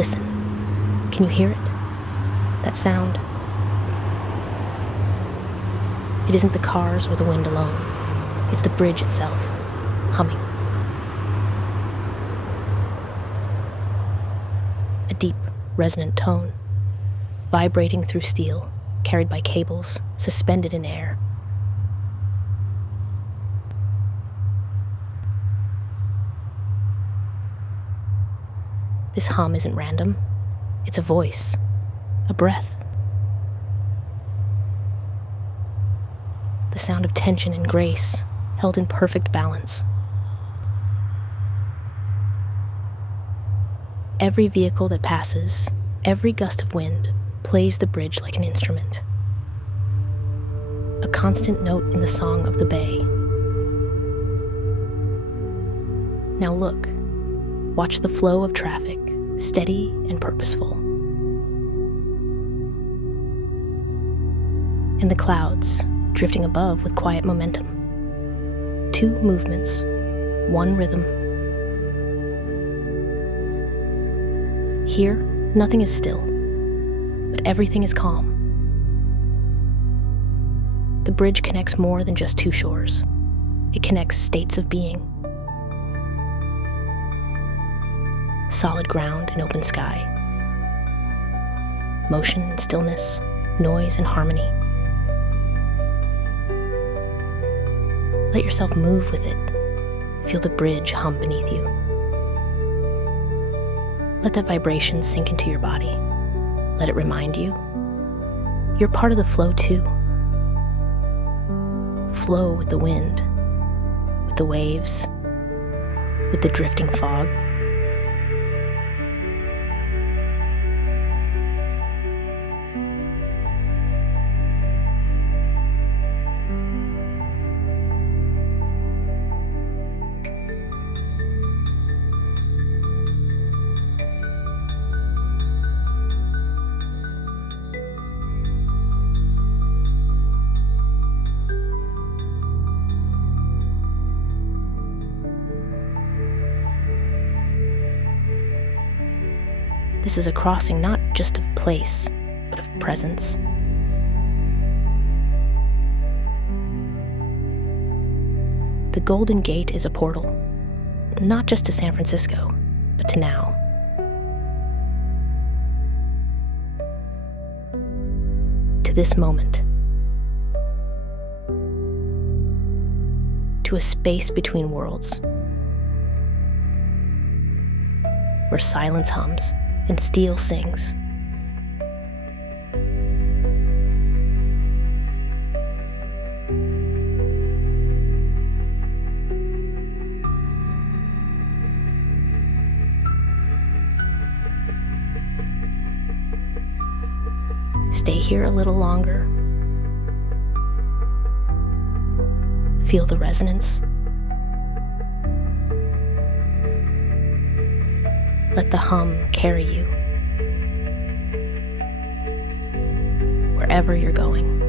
Listen. Can you hear it? That sound? It isn't the cars or the wind alone. It's the bridge itself, humming. A deep, resonant tone, vibrating through steel, carried by cables, suspended in air. This hum isn't random. It's a voice, a breath. The sound of tension and grace, held in perfect balance. Every vehicle that passes, every gust of wind, plays the bridge like an instrument. A constant note in the song of the bay. Now look, watch the flow of traffic, steady and purposeful. And the clouds, drifting above with quiet momentum. 2 movements, 1 rhythm. Here, nothing is still, but everything is calm. The bridge connects more than just 2 shores. It connects states of being. Solid ground and open sky. Motion and stillness, noise and harmony. Let yourself move with it. Feel the bridge hum beneath you. Let that vibration sink into your body. Let it remind you, you're part of the flow too. Flow with the wind, with the waves, with the drifting fog. This is a crossing not just of place, but of presence. The Golden Gate is a portal, not just to San Francisco, but to now. To this moment. To a space between worlds, where silence hums and steel sings. Stay here a little longer. Feel the resonance. Let the hum carry you wherever you're going.